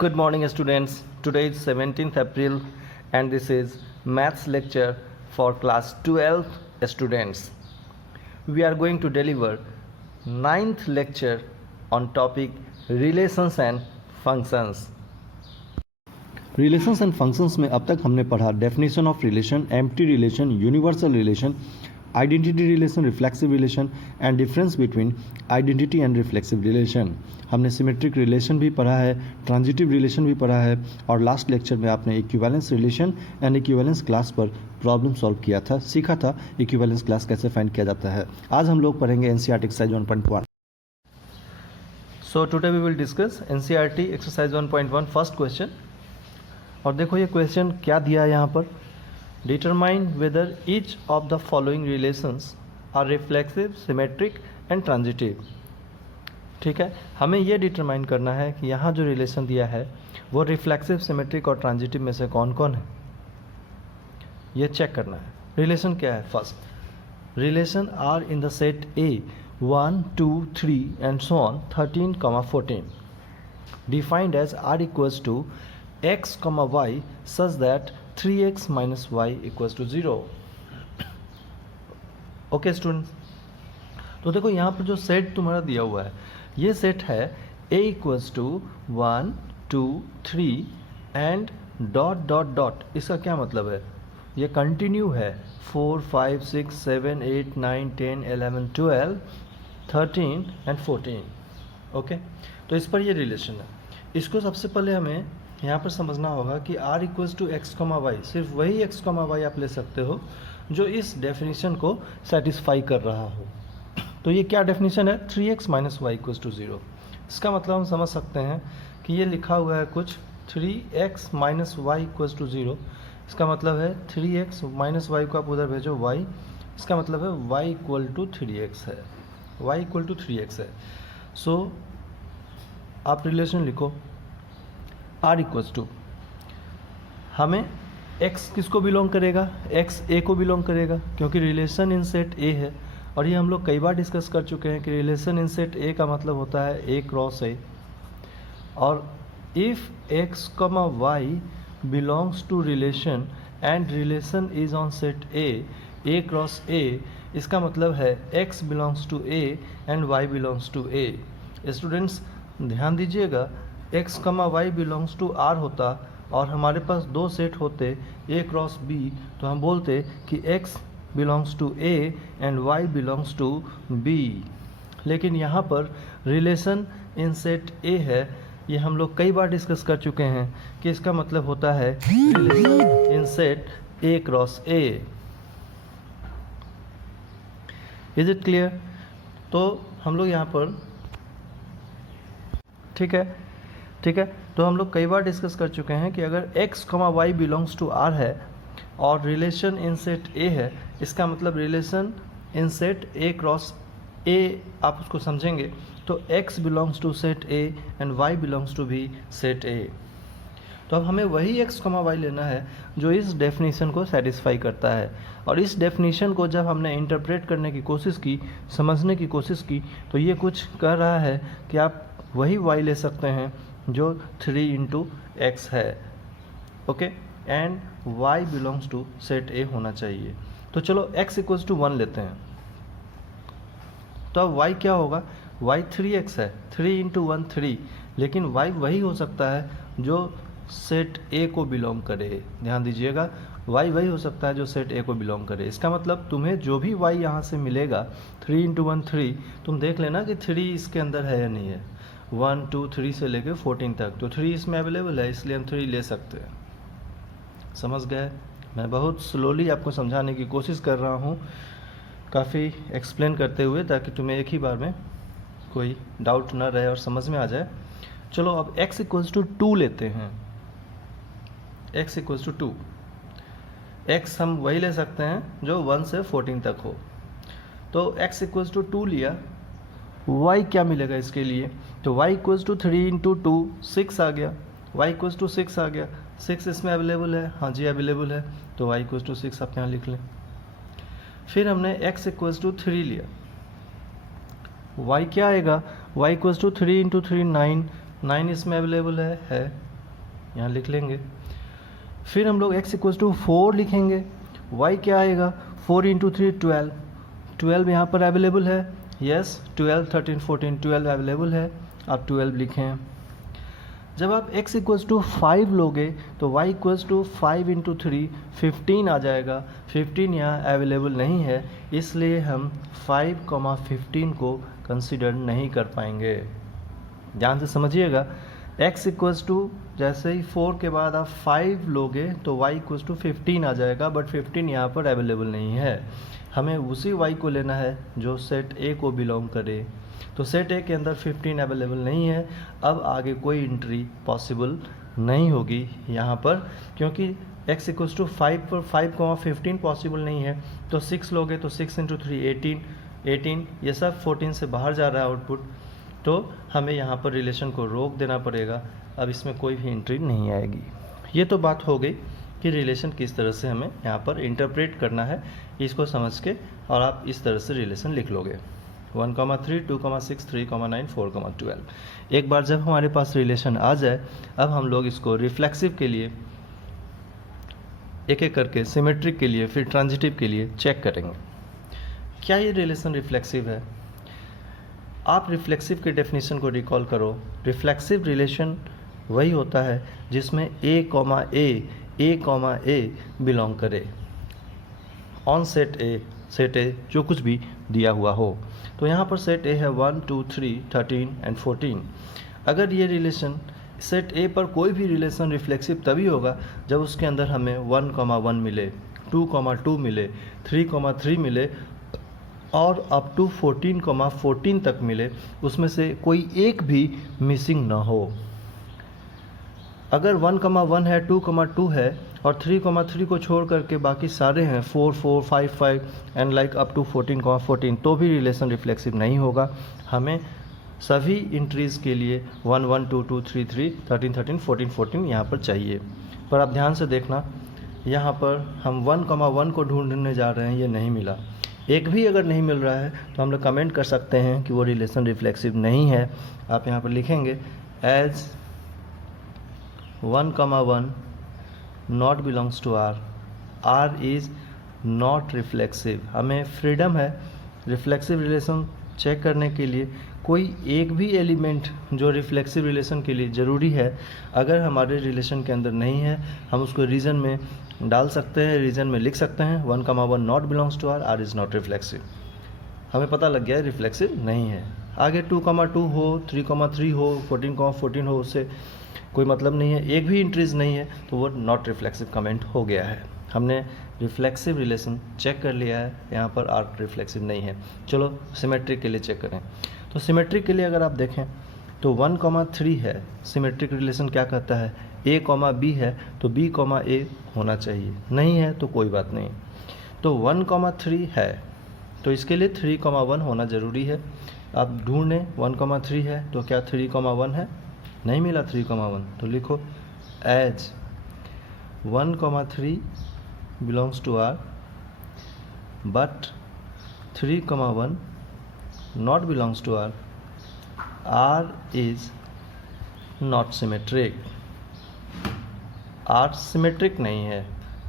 Good morning students. Today is 17th April and this is maths lecture for class 12 students. We are going to deliver 9th lecture on topic relations and functions. Relations and functions में अब तक हमने पढ़ा definition of relation, empty relation, universal relation, identity relation, reflexive relation and difference between identity and reflexive relation. हमने symmetric relation भी पढ़ा है, transitive relation भी पढ़ा है और लास्ट लेक्चर में आपने equivalence relation and equivalence class पर प्रॉब्लम सॉल्व किया था, सीखा था इक्विवेलेंस क्लास कैसे फाइंड किया जाता है. आज हम लोग पढ़ेंगे NCERT exercise 1.1. So today we will discuss NCERT exercise 1.1 first question. और देखो ये क्वेश्चन क्या दिया है यहाँ पर. Determine whether each of the following relations are reflexive, symmetric and transitive. ठीक है, हमें ये डिटरमाइन करना है कि यहाँ जो रिलेशन दिया है वो रिफ्लेक्सिव, सिमेट्रिक और ट्रांजिटिव में से कौन कौन है, ये चेक करना है. रिलेशन क्या है. First relation R in the set A 1, 2, 3 and so on 13, 14 defined as R equals to x, y such that 3x minus y equals to 0. Okay student, तो देखो यहाँ पर जो सेट तुम्हारा दिया हुआ है ये सेट है a equals to 1, 2, 3 and dot dot dot. इसका क्या मतलब है, ये कंटिन्यू है 4, 5, 6, 7, 8, 9, 10, 11, 12, 13 एंड 14. ओके, तो इस पर ये रिलेशन है. इसको सबसे पहले हमें यहाँ पर समझना होगा कि r equals to X comma Y, सिर्फ वही x कॉमा वाई आप ले सकते हो जो इस डेफिनेशन को सेटिस्फाई कर रहा हो. तो ये क्या डेफिनेशन है, 3x minus Y equals to 0. इसका मतलब हम समझ सकते हैं कि ये लिखा हुआ है कुछ 3x minus Y equals to 0. इसका मतलब है 3x माइनस वाई को आप उधर भेजो y, इसका मतलब है y इक्वल टू 3x है, y इक्वल टू 3x है. सो आप रिलेशन लिखो r इक्वल्स टू, हमें x किसको बिलोंग करेगा, x a को बिलोंग करेगा क्योंकि रिलेशन इन सेट a है. और ये हम लोग कई बार डिस्कस कर चुके हैं कि रिलेशन इन सेट a का मतलब होता है a क्रॉस a. और if x, y belongs to relation and relation is on set a cross a, इसका मतलब है x belongs to a and y belongs to a. Students ध्यान दीजिएगा, x, y belongs to r होता और हमारे पास दो सेट होते a क्रॉस b, तो हम बोलते कि x belongs to a and y belongs to b. लेकिन यहाँ पर रिलेशन इन सेट a है, ये हम लोग कई बार डिस्कस कर चुके हैं कि इसका मतलब होता है relation in set a cross a. Is it clear. तो हम लोग यहाँ पर ठीक है, तो हम लोग कई बार डिस्कस कर चुके हैं कि अगर x, y belongs to r है और रिलेशन इन सेट a है, इसका मतलब relation in set a cross a आप उसको समझेंगे तो x belongs to set a and y belongs to भी सेट a. तो अब हमें वही x, y लेना है जो इस डेफिनेशन को सेटिस्फाई करता है. और इस डेफिनेशन को जब हमने इंटरप्रेट करने की कोशिश की, समझने की कोशिश की, तो ये कुछ कह रहा है कि आप वही y ले सकते हैं जो 3 इंटू एक्स है. Okay, and y belongs to set a होना चाहिए. तो चलो x इक्वल्स टू 1 लेते हैं. तो अब y क्या होगा, y 3x है, 3 इंटू 1 3, लेकिन y वही हो सकता है जो सेट a को बिलोंग करे. ध्यान दीजिएगा, y वही हो सकता है जो सेट a को बिलोंग करे. इसका मतलब तुम्हें जो भी y यहाँ से मिलेगा 3 इंटू 1 3, तुम देख लेना कि 3 इसके अंदर है या नहीं है. 1, 2, 3 से लेके 14 तक, तो 3 इसमें अवेलेबल है, इसलिए हम 3 ले सकते हैं. समझ गए. मैं बहुत स्लोली आपको समझाने की कोशिश कर रहा हूँ, काफ़ी एक्सप्लेन करते हुए, ताकि तुम्हें एक ही बार में कोई डाउट ना रहे और समझ में आ जाए. चलो अब x इक्वल्स टू 2 लेते हैं. x इक्वल्स टू 2, x हम वही ले सकते हैं जो 1 से 14 तक हो. तो x इक्वल्स टू 2 लिया, y क्या मिलेगा इसके लिए, तो y इक्वल्स टू 3 इंटू 2 6 आ गया, y इक्वल्स टू 6 आ गया. 6 इसमें अवेलेबल है, हाँ जी अवेलेबल है, तो y इक्वल्स टू 6 आप यहाँ लिख लें. फिर हमने x इक्वल्स टू 3 लिया, y क्या आएगा, y इक्वल्स टू 3 इंटू 3 9, 9 इसमें अवेलेबल है, यहाँ लिख लेंगे। फिर हम लोग x इक्वल टू 4 लिखेंगे, y क्या आएगा 4 इंटू 3 12, 12 यहाँ पर अवेलेबल है, यस 12 13 14 12 अवेलेबल है, आप 12 लिखें। जब आप x इक्वल्स टू 5 लोगे तो y इक्वल्स टू 5 इंटू 3 15 आ जाएगा, 15 यहाँ अवेलेबल नहीं है, इसलिए हम 5,15 को कंसिडर नहीं कर पाएंगे। ध्यान से समझिएगा, x इक्वल्स टू जैसे ही 4 के बाद आप 5 लोगे तो y इक्वल्स टू 15 आ जाएगा, बट 15 यहाँ पर अवेलेबल नहीं है। हमें उसी y को लेना है जो सेट A को बिलोंग करे, तो सेट A के अंदर 15 अवेलेबल नहीं है। अब आगे कोई एंट्री पॉसिबल नहीं होगी यहाँ पर, क्योंकि x इक्वल्स टू 5 पर 5,15 पॉसिबल नहीं है, तो 6 लोगे तो 6 इंटू 3 18, ये सब 14 से बाहर जा रहा है आउटपुट, तो हमें यहाँ पर रिलेशन को रोक देना पड़ेगा। अब इसमें कोई भी एंट्री नहीं आएगी। ये तो बात हो गई कि रिलेशन किस तरह से हमें यहाँ पर इंटरप्रेट करना है, इसको समझ के और आप इस तरह से रिलेशन लिख लोगे 1,3 2,6 3,9 4,12। एक बार जब हमारे पास रिलेशन आ जाए, अब हम लोग इसको रिफ्लेक्सिव के लिए एक एक करके, सिमेट्रिक के लिए, फिर ट्रांजिटिव के लिए चेक करेंगे क्या ये रिलेशन रिफ्लेक्सिव है। आप रिफ्लेक्सिव के डेफिनेशन को रिकॉल करो। रिफ्लेक्सिव रिलेशन वही होता है जिसमें A बिलोंग करे ऑन सेट A जो कुछ भी दिया हुआ हो। तो यहाँ पर सेट A है 1 2 3 13 एंड 14। अगर ये रिलेशन सेट A पर कोई भी रिलेशन रिफ्लेक्सिव तभी होगा जब उसके अंदर हमें 1,1 मिले, 2,2 मिले, 3,3 मिले और अप टू 14,14 तक मिले, उसमें से कोई एक भी मिसिंग ना हो। अगर 1,1 है, 2,2 है और 3,3 को छोड़ करके बाकी सारे हैं 4 4 5 5 एंड लाइक अप टू 14,14, तो भी रिलेशन रिफ्लेक्सिव नहीं होगा। हमें सभी इंट्रीज़ के लिए 1 1 2 2 3 3 13 13 14 14 यहाँ पर चाहिए। पर आप ध्यान से देखना, यहाँ पर हम 1,1 को ढूंढने जा रहे हैं, ये नहीं मिला। एक भी अगर नहीं मिल रहा है तो हम लोग कमेंट कर सकते हैं कि वो रिलेशन रिफ्लेक्सिव नहीं है। आप यहाँ पर लिखेंगे as 1,1 not belongs to R is not reflexive. हमें फ्रीडम है रिफ्लेक्सिव रिलेशन चेक करने के लिए। कोई एक भी एलिमेंट जो रिफ्लेक्सिव रिलेशन के लिए ज़रूरी है, अगर हमारे रिलेशन के अंदर नहीं है, हम उसको रीजन में डाल सकते हैं, रीजन में लिख सकते हैं 1,1 not belongs to R is not reflexive. हमें पता लग गया है रिफ्लेक्सिव नहीं है। आगे 2,2 हो, 3,3 हो, 14,14 हो, उससे कोई मतलब नहीं है। एक भी इंट्रीज नहीं है तो वो नॉट रिफ्लेक्सिव कमेंट हो गया है। हमने रिफ्लेक्सिव रिलेशन चेक कर लिया है, यहाँ पर R रिफ्लेक्सिव नहीं है। चलो सिमेट्रिक के लिए चेक करें। तो सिमेट्रिक के लिए अगर आप देखें तो 1,3 है, सिमेट्रिक रिलेशन क्या कहता है A, B है तो B, A होना चाहिए, नहीं है तो कोई बात नहीं। तो 1,3 है तो इसके लिए 3,1 होना ज़रूरी है। आप ढूंढें 1,3 है तो क्या 3,1 है, नहीं मिला 3,1, तो लिखो as 1,3 belongs to R but 3,1 not belongs to R is not symmetric. R symmetric नहीं है।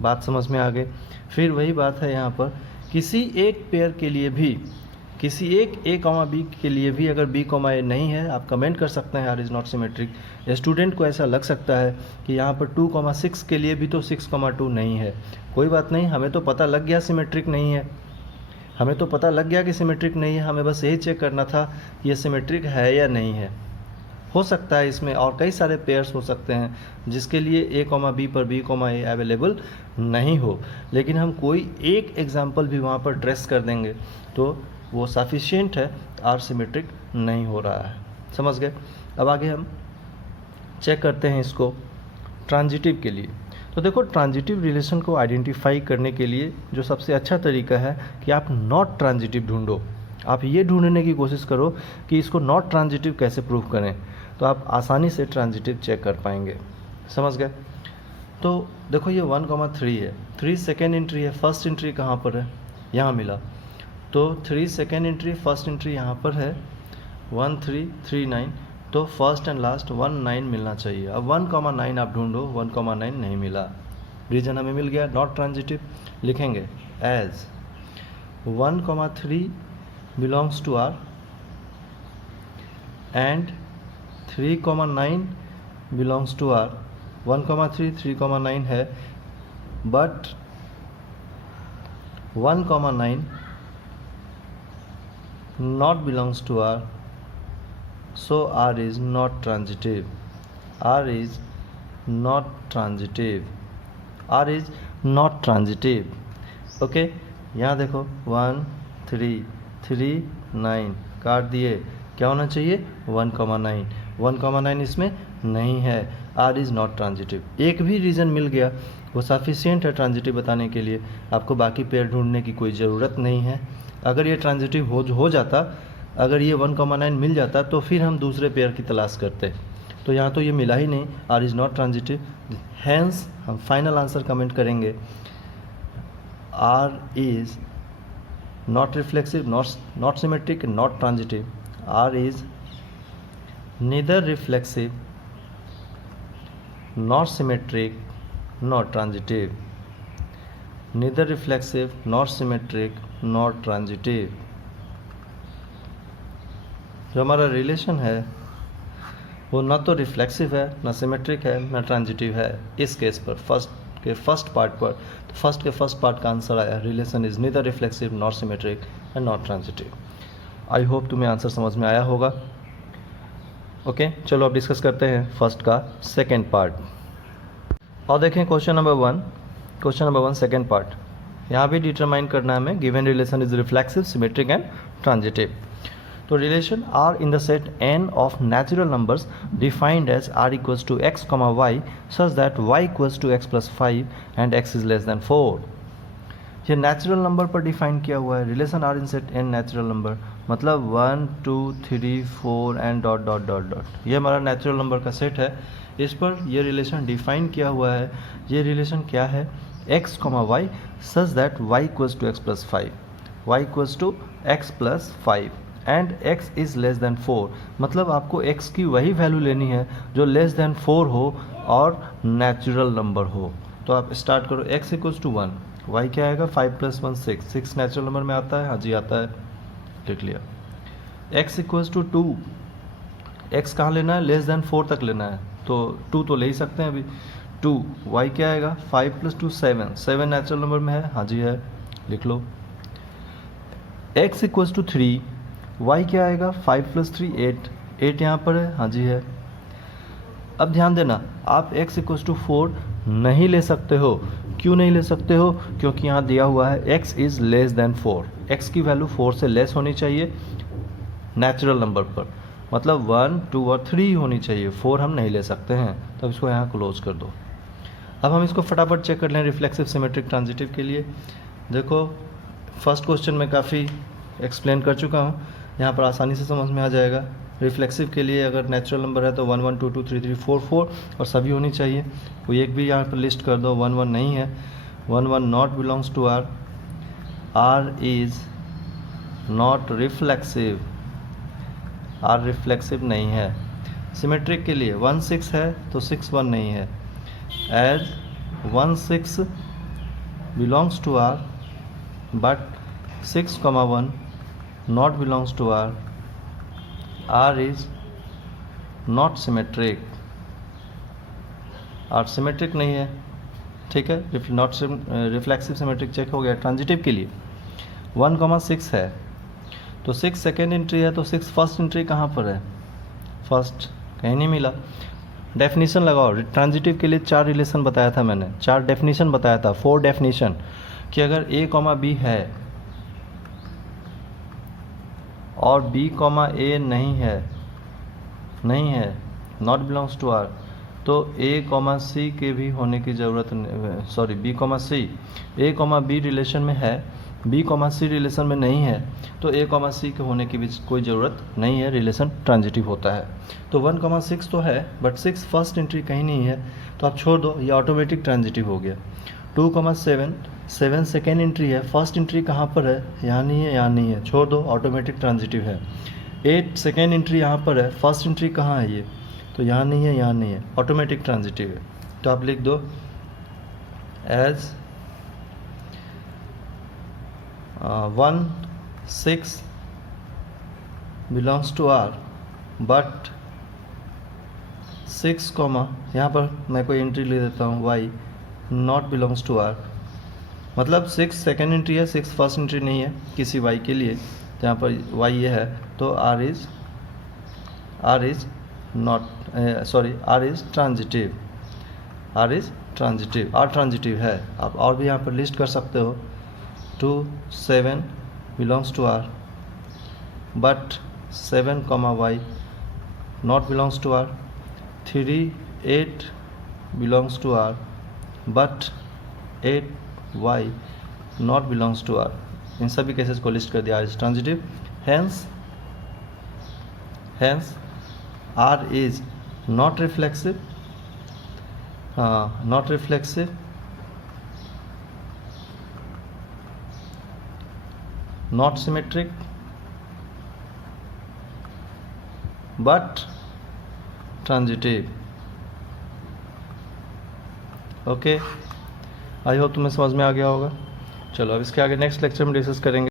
बात समझ में आ गई। फिर वही बात है यहाँ पर, किसी एक पेयर के लिए भी, किसी एक A, B के लिए भी अगर B, A नहीं है, आप कमेंट कर सकते हैं R is not symmetric. Student को ऐसा लग सकता है कि यहाँ पर 2,6 के लिए भी तो 6,2 नहीं है। कोई बात नहीं, हमें तो पता लग गया सिमेट्रिक नहीं है, हमें तो पता लग गया कि सिमेट्रिक नहीं है। हमें बस यही चेक करना था कि ये सिमेट्रिक है या नहीं है। हो सकता है इसमें और कई सारे पेयर्स हो सकते हैं जिसके लिए A, B पर B, A अवेलेबल नहीं हो, लेकिन हम कोई एक एग्जाम्पल भी वहाँ पर ट्रेस कर देंगे तो वो सफिशिएंट है, R सिमेट्रिक नहीं हो रहा है। समझ गए। अब आगे हम चेक करते हैं इसको ट्रांजिटिव के लिए। तो देखो, ट्रांजिटिव रिलेशन को आइडेंटिफाई करने के लिए जो सबसे अच्छा तरीका है कि आप नॉट ट्रांजिटिव ढूंढो। आप ये ढूंढने की कोशिश करो कि इसको नॉट ट्रांजिटिव कैसे प्रूव करें, तो आप आसानी से ट्रांजिटिव चेक कर पाएंगे। समझ गए। तो देखो ये 1,3 है, 3 सेकेंड एंट्री है, फर्स्ट एंट्री कहाँ पर है, यहाँ मिला। तो 3 सेकेंड एंट्री, फर्स्ट एंट्री यहाँ पर है 1 3 3 9 तो फर्स्ट एंड लास्ट 19 मिलना चाहिए। अब 1,9 आप ढूंढो, 1,9 नहीं मिला, रीजन हमें मिल गया नॉट ट्रांजिटिव। लिखेंगे as 1,3 belongs to R and 3,9 belongs to R. 1,3 3,9 है, but 1,9 not belongs to R, so R is not transitive. R is not transitive. R is not transitive. Okay, यहाँ देखो 1 3 3 9 काट दिए, क्या होना चाहिए 1,9। 1,9 इसमें नहीं है, R is not transitive। एक भी रीज़न मिल गया वो सफिशियंट है ट्रांजिटिव बताने के लिए, आपको बाकी पेयर ढूंढने की कोई ज़रूरत नहीं है। अगर ये ट्रांजिटिव हो जाता, अगर ये 1,9 मिल जाता तो फिर हम दूसरे पेयर की तलाश करते, तो यहाँ तो ये मिला ही नहीं, R is not transitive. Hence हम फाइनल आंसर कमेंट करेंगे R is not reflexive, not symmetric, not transitive. R is neither reflexive, not symmetric, not transitive. Neither reflexive, not symmetric, not transitive. जो हमारा रिलेशन है वो ना तो reflexive है, ना सिमेट्रिक है, ना ट्रांजिटिव है। इस केस पर फर्स्ट पार्ट पर, तो फर्स्ट के फर्स्ट पार्ट का आंसर आया relation is neither reflexive, not symmetric and not transitive. I hope तुम्हें आंसर समझ में आया होगा। ओके, चलो अब डिस्कस करते हैं फर्स्ट का सेकेंड पार्ट। और देखें क्वेश्चन नंबर 1 सेकेंड पार्ट। यहाँ भी डिटरमाइन करना है हमें given relation is reflexive, symmetric and transitive. तो relation R in the set n of natural numbers defined as r equals to x, y such that y equals to x plus 5 and x is less than 4। ये natural number पर define किया हुआ है। Relation R in set n natural number, मतलब 1 2 3 4 and dot dot dot dot, ये हमारा natural number का set है। इस पर ये रिलेशन डिफाइन किया हुआ है। ये रिलेशन क्या है, x, y such that y equals to x plus 5, y equals to x plus 5 and x is less than 4। मतलब आपको x की वही वैल्यू लेनी है जो लेस देन 4 हो और नेचुरल नंबर हो। तो आप स्टार्ट करो, x इक्वल्स टू 1, y क्या आएगा 5 प्लस 1 6, 6 नेचुरल नंबर में आता है, हाँ जी आता है, लिख लिया। x इक्वल्स टू 2, x कहाँ लेना है, लेस देन 4 तक लेना है, तो 2 तो ले ही सकते हैं अभी। 2, y क्या आएगा 5 प्लस 2 7, 7 नेचुरल नंबर में है, हाँ जी है, लिख लो। x इक्वल्स टू 3, y क्या आएगा 5 प्लस 3 8, 8 यहाँ पर है, हाँ जी है। अब ध्यान देना, आप x इक्वल्स टू 4 नहीं ले सकते हो। क्यों नहीं ले सकते हो, क्योंकि यहाँ दिया हुआ है x is less than 4, x की वैल्यू 4 से लेस होनी चाहिए नेचुरल नंबर पर, मतलब 1 2 और 3 होनी चाहिए, 4 हम नहीं ले सकते हैं। तब इसको यहाँ क्लोज कर दो। अब हम इसको फटाफट चेक कर लें रिफ्लेक्सिव, सिमेट्रिक, ट्रांजिटिव के लिए। देखो फर्स्ट क्वेश्चन में काफ़ी एक्सप्लेन कर चुका हूँ, यहाँ पर आसानी से समझ में आ जाएगा। रिफ्लेक्सिव के लिए अगर नेचुरल नंबर है तो 1 1 2 2 3 3 4 4 और सभी होनी चाहिए, कोई एक भी यहाँ पर लिस्ट कर दो। 1 1 नहीं है, 1 1 not belongs to R, R is not reflexive, R reflexive नहीं है। सिमेट्रिक के लिए 1 6 है तो 6 1 नहीं है, as 1 6 belongs to R but 6, 1 not belongs to R, R is not symmetric, R symmetric नहीं है, ठीक है। नॉट रिफ्लेक्सिव, सिमेट्रिक चेक हो गया। ट्रांजिटिव के लिए 1, 6 है तो 6 सेकेंड एंट्री है, तो 6 फर्स्ट एंट्री कहाँ पर है, फर्स्ट कहीं नहीं मिला। डेफिनेशन लगाओ। ट्रांजिटिव के लिए 4 रिलेशन बताया था मैंने, 4 डेफिनेशन बताया था, 4 डेफिनेशन, कि अगर a, b है और b, a नहीं है, नॉट बिलोंग्स टू आर, तो a, c के भी होने की ज़रूरत नहीं, sorry b, c, a, b relation में है, b, c रिलेशन में नहीं है, तो a, c के होने की भी कोई ज़रूरत नहीं है, रिलेशन ट्रांजिटिव होता है। तो 1, 6 तो है बट 6 फर्स्ट एंट्री कहीं नहीं है, तो आप छोड़ दो, ये ऑटोमेटिक ट्रांजिटिव हो गया। 2, 7, 7 सेकेंड एंट्री है, फर्स्ट एंट्री कहाँ पर है, यहाँ नहीं है, यहाँ नहीं है, छोड़ दो, ऑटोमेटिक ट्रांजिटिव है। 8 सेकेंड एंट्री यहाँ पर है, फर्स्ट एंट्री कहाँ है ये, तो यहाँ नहीं है, यहाँ नहीं है, ऑटोमेटिक ट्रांजिटिव है। तो आप लिख दो as 1 6 belongs to R but 6 comma, यहाँ पर मैं कोई एंट्री ले देता हूँ Y not belongs to R, मतलब 6 सेकेंड एंट्री है, 6 फर्स्ट एंट्री नहीं है किसी वाई के लिए, तो यहाँ पर वाई ये है, तो R is transitive, R transitive है। आप और भी यहाँ पर लिस्ट कर सकते हो, 2 7 belongs to R but 7 comma Y not belongs to R, 3 8 belongs to R but 8 Y not belongs to R. इन सभी केसेस को लिस्ट कर दिया, R is transitive, hence R is not reflexive, not symmetric but transitive. Okay, I hope तुम्हें समझ में आ गया होगा। चलो अब इसके आगे नेक्स्ट लेक्चर में डिस्कस करेंगे।